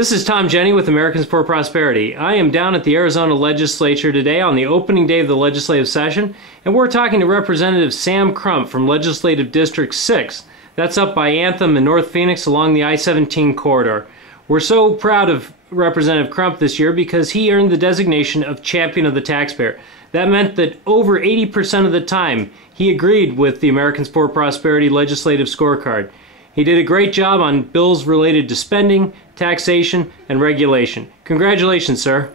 This is Tom Jenny with Americans for Prosperity. I am down at the Arizona Legislature today on the opening day of the legislative session, and we're talking to Representative Sam Crump from Legislative District 6. That's up by Anthem in North Phoenix along the I-17 corridor. We're so proud of Representative Crump this year because he earned the designation of Champion of the Taxpayer. That meant that over 80% of the time he agreed with the Americans for Prosperity legislative scorecard. He did a great job on bills related to spending, taxation, and regulation. Congratulations, sir.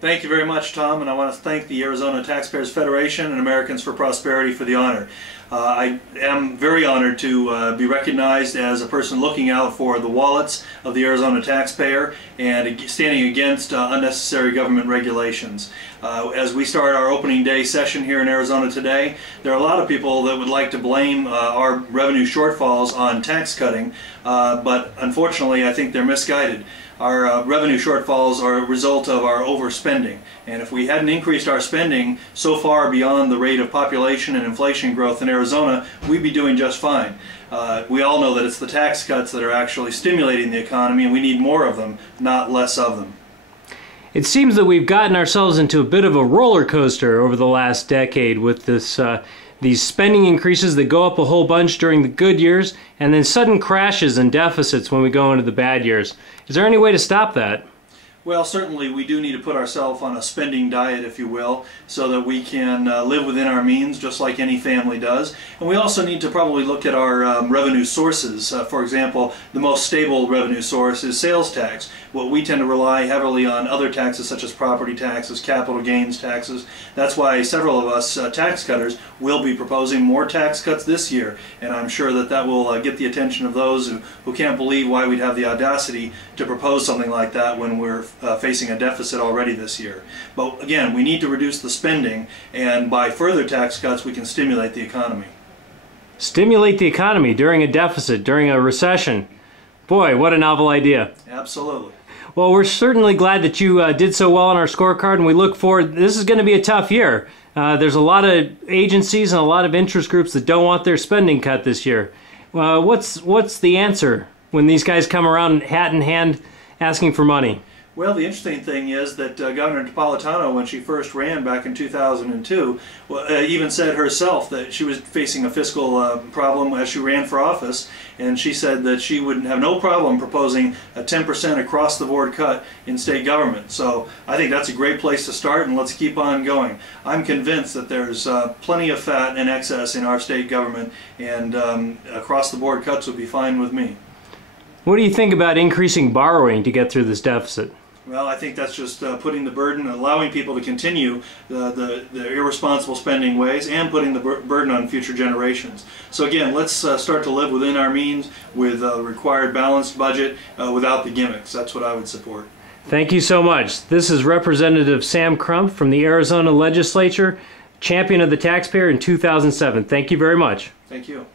Thank you very much, Tom, and I want to thank the Arizona Taxpayers Federation and Americans for Prosperity for the honor. I am very honored to be recognized as a person looking out for the wallets of the Arizona taxpayer and standing against unnecessary government regulations. As we start our opening day session here in Arizona today, there are a lot of people that would like to blame our revenue shortfalls on tax cutting, but unfortunately I think they're misguided. Our revenue shortfalls are a result of our overspending, and if we hadn't increased our spending so far beyond the rate of population and inflation growth in Arizona, we'd be doing just fine. We all know that it's the tax cuts that are actually stimulating the economy, and we need more of them, not less of them. It seems that we've gotten ourselves into a bit of a roller coaster over the last decade with this these spending increases that go up a whole bunch during the good years and then sudden crashes and deficits when we go into the bad years. Is there any way to stop that? Well, certainly we do need to put ourselves on a spending diet, if you will, so that we can live within our means just like any family does. And we also need to probably look at our revenue sources. For example, the most stable revenue source is sales tax. Well, we tend to rely heavily on other taxes such as property taxes, capital gains taxes. That's why several of us tax cutters will be proposing more tax cuts this year, and I'm sure that that will get the attention of those who can't believe why we'd have the audacity to propose something like that when we're facing a deficit already this year. But again, we need to reduce the spending, and by further tax cuts we can stimulate the economy. Stimulate the economy during a deficit, during a recession. Boy, what a novel idea. Absolutely. Well, we're certainly glad that you did so well on our scorecard, and we look forward. This is going to be a tough year. There's a lot of agencies and a lot of interest groups that don't want their spending cut this year. What's the answer when these guys come around hat in hand asking for money? Well, the interesting thing is that Governor Napolitano, when she first ran back in 2002, even said herself that she was facing a fiscal problem as she ran for office, and she said that she would have no problem proposing a 10% across-the-board cut in state government. So I think that's a great place to start, and let's keep on going. I'm convinced that there's plenty of fat and excess in our state government, and across-the-board cuts would be fine with me. What do you think about increasing borrowing to get through this deficit? Well, I think that's just putting the burden, allowing people to continue the irresponsible spending ways and putting the burden on future generations. So again, let's start to live within our means with a required balanced budget without the gimmicks. That's what I would support. Thank you so much. This is Representative Sam Crump from the Arizona Legislature, Champion of the Taxpayer in 2007. Thank you very much. Thank you.